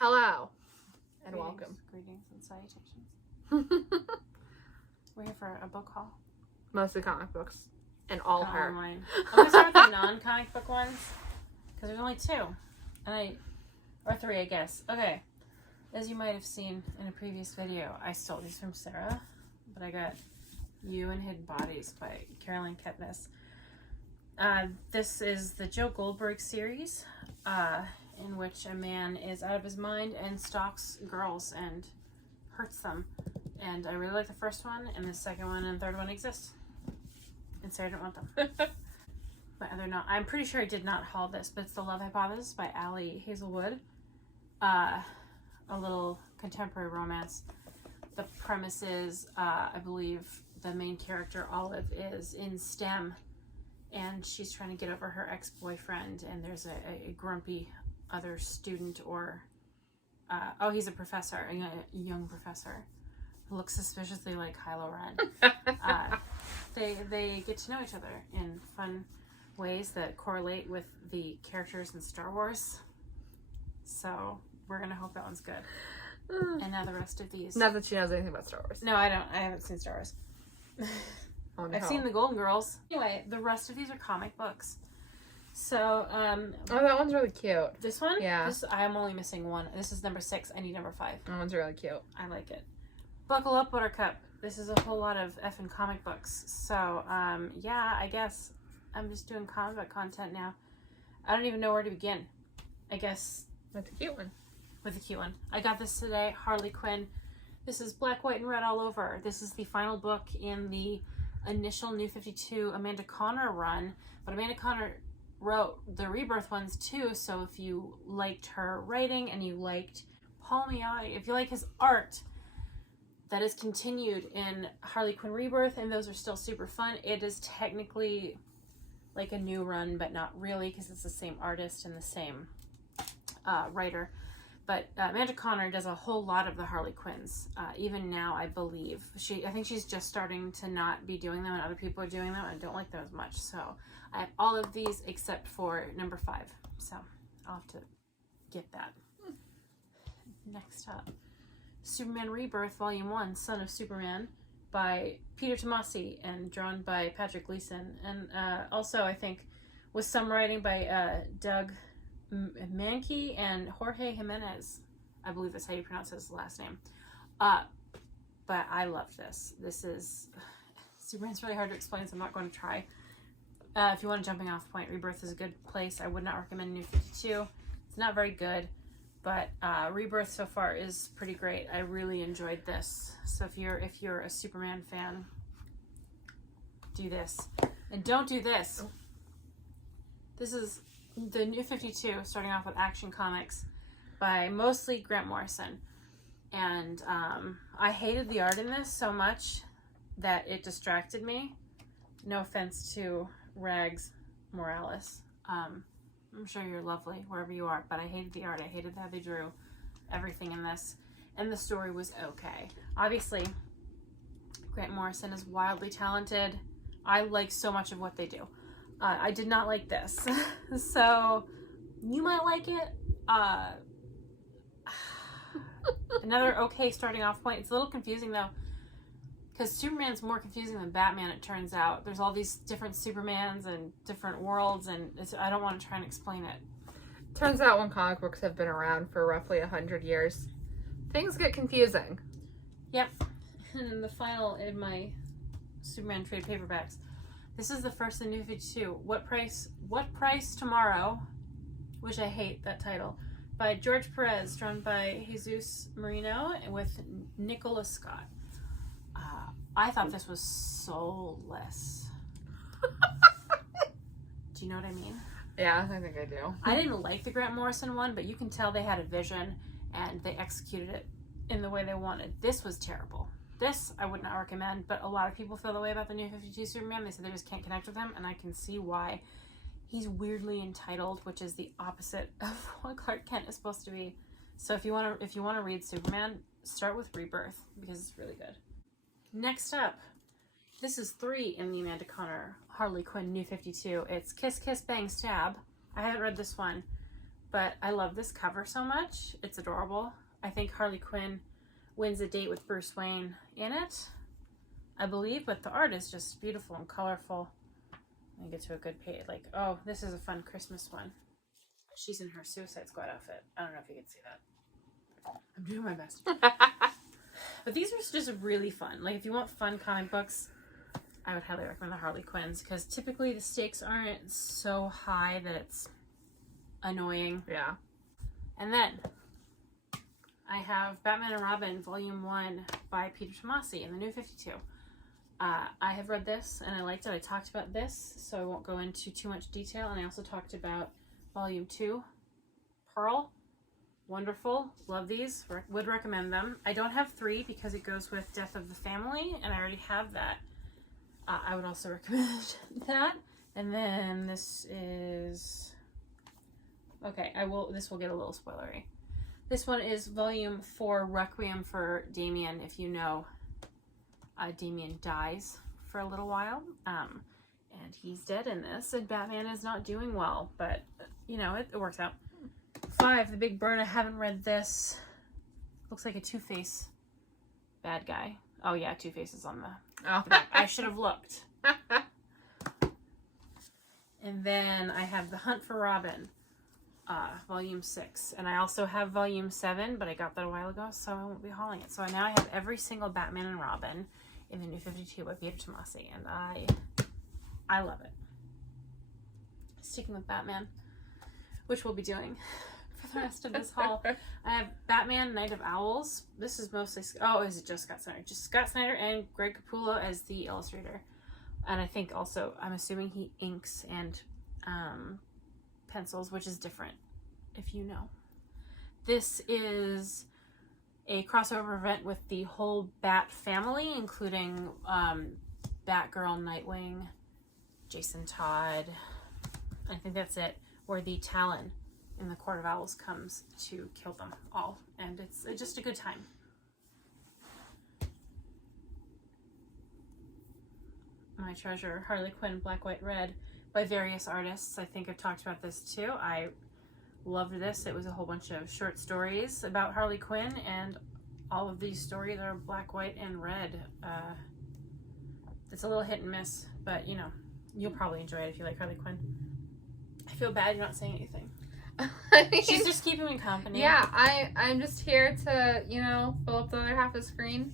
Hello and welcome. Greetings and salutations. We're here for a book haul. Mostly comic books and all her. Online. I'm gonna start with the non-comic book ones because there's only two, or three, I guess. Okay, as you might have seen in a previous video, I stole these from Sarah, but I got You and Hidden Bodies by Caroline Kepnes. This is the Joe Goldberg series, in which a man is out of his mind and stalks girls and hurts them. And I really like the first one, and the second one and third one exist. And Sarah didn't want them. But I'm pretty sure I did not haul this, but it's The Love Hypothesis by Allie Hazelwood. A little contemporary romance. The premise is, I believe, the main character, Olive, is in STEM, and she's trying to get over her ex-boyfriend, and there's a grumpy other student, or he's a professor, a young professor who looks suspiciously like Kylo Ren. They get to know each other in fun ways that correlate with the characters in Star Wars, so we're gonna hope that one's good. And now the rest of these. Not that she knows anything about Star Wars. No, I don't. I haven't seen Star Wars. Oh, no. I've seen the Golden Girls. Anyway, the rest of these are comic books. So, oh, that one's really cute. This one? Yeah. I'm only missing one. This is number 6. I need number 5. That one's really cute. I like it. Buckle up, Buttercup. This is a whole lot of effing comic books. So, yeah, I guess I'm just doing comic book content now. I don't even know where to begin. I guess That's a cute one. with a cute one. I got this today, Harley Quinn. This is black, white, and red all over. This is the final book in the initial New 52 Amanda Conner run, but Amanda Conner wrote the Rebirth ones too, so if you liked her writing and you liked Paul Miotti, if you like his art, that is continued in Harley Quinn Rebirth, and those are still super fun. It is technically like a new run, but not really, because it's the same artist and the same writer. But Amanda Conner does a whole lot of the Harley Quinns, even now, I believe. I think she's just starting to not be doing them, and other people are doing them, and I don't like them as much. So I have all of these except for number 5. So I'll have to get that. Next up, Superman Rebirth Volume 1, Son of Superman, by Peter Tomasi and drawn by Patrick Gleason. And also, I think, with some writing by Doug Mankey and Jorge Jimenez. I believe that's how you pronounce his last name. But I love this. This is... Superman's really hard to explain, so I'm not going to try. If you want a jumping off point, Rebirth is a good place. I would not recommend New 52. It's not very good, but Rebirth so far is pretty great. I really enjoyed this. So if you're a Superman fan, do this. And don't do this. This is the New 52, starting off with Action Comics by mostly Grant Morrison. And I hated the art in this so much that it distracted me. No offense to Rags Morales. I'm sure you're lovely wherever you are, but I hated the art. I hated how they drew everything in this. And the story was okay. Obviously, Grant Morrison is wildly talented. I like so much of what they do. I did not like this. So, you might like it. Another okay starting off point. It's a little confusing though, because Superman's more confusing than Batman, it turns out. There's all these different Supermans and different worlds, and I don't want to try and explain it. Turns out when comic books have been around for roughly 100 years, things get confusing. Yep. And then the final in my Superman trade paperbacks. This is the first in New 52. What Price Tomorrow, which I hate that title, by George Perez, drawn by Jesus Marino with Nicola Scott. I thought this was soulless. Do you know what I mean? Yeah, I think I do. I didn't like the Grant Morrison one, but you can tell they had a vision and they executed it in the way they wanted. This was terrible. This I would not recommend, but a lot of people feel the way about the New 52 Superman. They say they just can't connect with him, and I can see why. He's weirdly entitled, which is the opposite of what Clark Kent is supposed to be. So if you want to read Superman, start with Rebirth, because it's really good. Next up, this is 3 in the Amanda Conner Harley Quinn New 52. It's Kiss Kiss Bang Stab. I haven't read this one, but I love this cover so much. It's adorable. I think Harley Quinn wins a date with Bruce Wayne in it, I believe, but the art is just beautiful and colorful. Let me get to a good page. Like, oh, this is a fun Christmas one. She's in her Suicide Squad outfit. I don't know if you can see that. I'm doing my best. But these are just really fun. Like, if you want fun comic books, I would highly recommend the Harley Quinns, because typically the stakes aren't so high that it's annoying. Yeah. And then I have Batman and Robin Volume 1 by Peter Tomasi in the New 52. I have read this and I liked it. I talked about this, so I won't go into too much detail. And I also talked about Volume 2, Pearl. Wonderful. Love these. Would recommend them. I don't have 3 because it goes with Death of the Family, and I already have that. I would also recommend that. And then this is... Okay, this will get a little spoilery. This one is Volume 4, Requiem for Damien. If you know, Damien dies for a little while. And he's dead in this, and Batman is not doing well, but, you know, it works out. 5, The Big Burn. I haven't read this. Looks like a Two-Face bad guy. Oh, yeah, Two-Face is on the back. I should have looked. And then I have The Hunt for Robin, Volume 6. And I also have Volume 7, but I got that a while ago, so I won't be hauling it. So now I have every single Batman and Robin in the New 52 by Peter Tomasi, and I love it. Sticking with Batman, which we'll be doing for the rest of this haul. I have Batman Night of Owls. This is mostly... Oh, is it just Scott Snyder? Just Scott Snyder and Greg Capullo as the illustrator. And I think also, I'm assuming he inks and pencils, which is different, if you know. This is a crossover event with the whole Bat family, including Batgirl, Nightwing, Jason Todd. I think that's it. Where the Talon in the Court of Owls comes to kill them all. And it's just a good time. My treasure, Harley Quinn, Black, White, Red, by various artists. I think I've talked about this too. I loved this. It was a whole bunch of short stories about Harley Quinn, and all of these stories are black, white, and red. It's a little hit and miss, but you know, you'll probably enjoy it if you like Harley Quinn. I feel bad you're not saying anything. She's just keeping me company. Yeah, I'm just here to, you know, fill up the other half of the screen.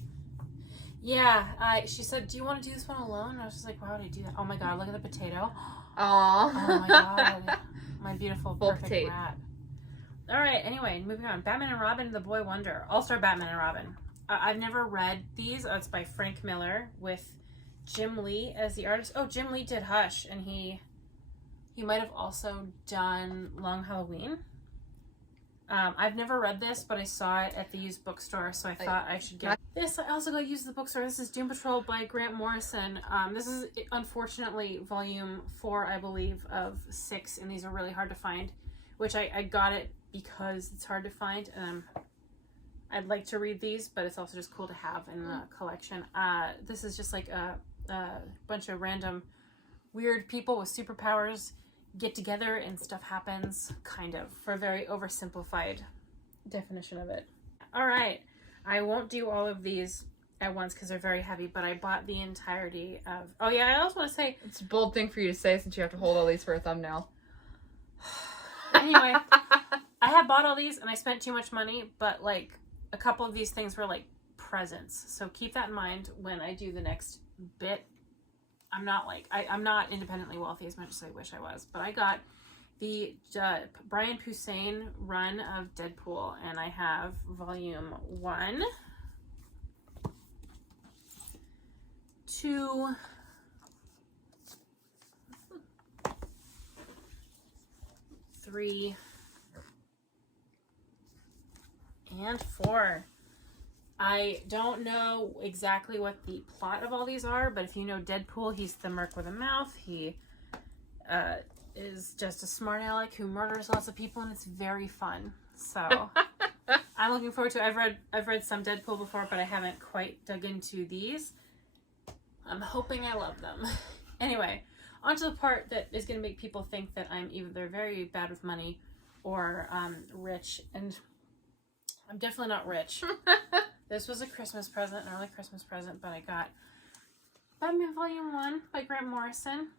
Yeah, she said, do you want to do this one alone? And I was just like, why would I do that? Oh my god, look at the potato. Aww. Oh my god. My beautiful, Full perfect potato. rat. Alright, anyway, moving on. Batman and Robin, The Boy Wonder. All-Star Batman and Robin. I've never read these. It's by Frank Miller with Jim Lee as the artist. Oh, Jim Lee did Hush, and he might have also done Long Halloween. I've never read this, but I saw it at the used bookstore, so I thought I should get this. I also got used at the bookstore. This is Doom Patrol by Grant Morrison. This is, unfortunately, volume 4, I believe, of 6, and these are really hard to find, which I got it because it's hard to find. I'd like to read these, but it's also just cool to have in the collection. This is just like a bunch of random weird people with superpowers get together and stuff happens, kind of, for a very oversimplified definition of it. All right, I won't do all of these at once because they're very heavy, but I bought the entirety of... Oh yeah, I also want to say... It's a bold thing for you to say since you have to hold all these for a thumbnail. Anyway, I have bought all these and I spent too much money, but like a couple of these things were like presents. So keep that in mind when I do the next bit. I'm not independently wealthy as much as I wish I was, but I got the Brian Posehn run of Deadpool, and I have volume 1, 2, 3, and 4. I don't know exactly what the plot of all these are, but if you know Deadpool, he's the merc with a mouth. He is just a smart aleck who murders lots of people, and it's very fun. So I'm looking forward to it. I've read some Deadpool before, but I haven't quite dug into these. I'm hoping I love them. Anyway, on to the part that is going to make people think that I'm either very bad with money or rich, and I'm definitely not rich. This was a Christmas present, an early Christmas present, but I got Badminton Volume One by Grant Morrison.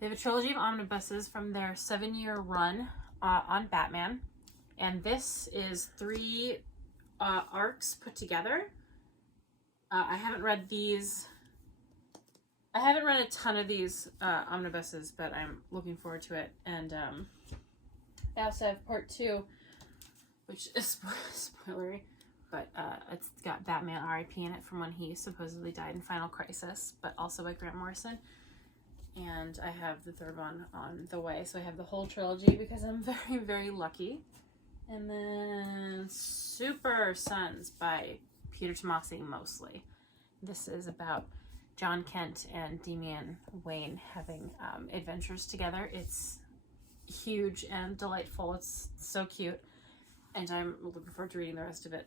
They have a trilogy of omnibuses from their 7-year run on Batman, and this is 3 arcs put together. I haven't read these. I haven't read a ton of these omnibuses, but I'm looking forward to it. And I also have part 2, which is spoilery, but it's got Batman R.I.P. in it from when he supposedly died in Final Crisis, but also by Grant Morrison. And I have the 3rd one on the way, so I have the whole trilogy because I'm very, very lucky. And then Super Sons by Peter Tomasi mostly. This is about John Kent and Damien Wayne having adventures together. It's huge and delightful. It's so cute, and I'm looking forward to reading the rest of it.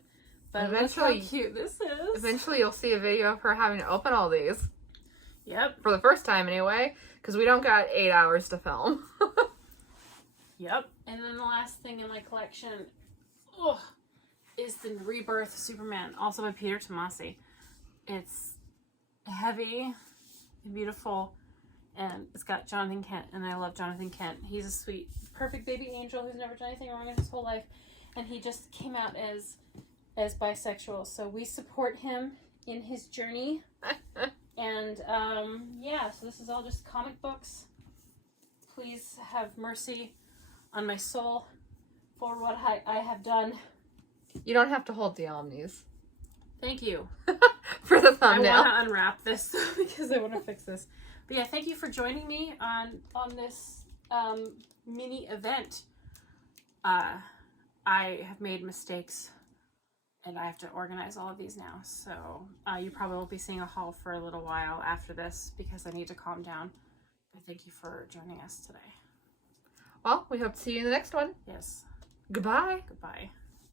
But eventually, look how cute this is. Eventually, you'll see a video of her having to open all these. Yep. For the first time, anyway, because we don't got 8 hours to film. Yep. And then the last thing in my collection, is the Rebirth Superman, also by Peter Tomasi. It's heavy and beautiful, and it's got Jonathan Kent, and I love Jonathan Kent. He's a sweet, perfect baby angel who's never done anything wrong in his whole life, and he just came out as bisexual, so we support him in his journey. And yeah, so this is all just comic books. Please have mercy on my soul for what I have done. You don't have to hold the omnis. Thank you. For the thumbnail. I want to unwrap this because I want to fix this. But yeah, thank you for joining me on this mini event. I have made mistakes, and I have to organize all of these now. So you probably won't be seeing a haul for a little while after this because I need to calm down. But thank you for joining us today. Well, we hope to see you in the next one. Yes. Goodbye. Goodbye.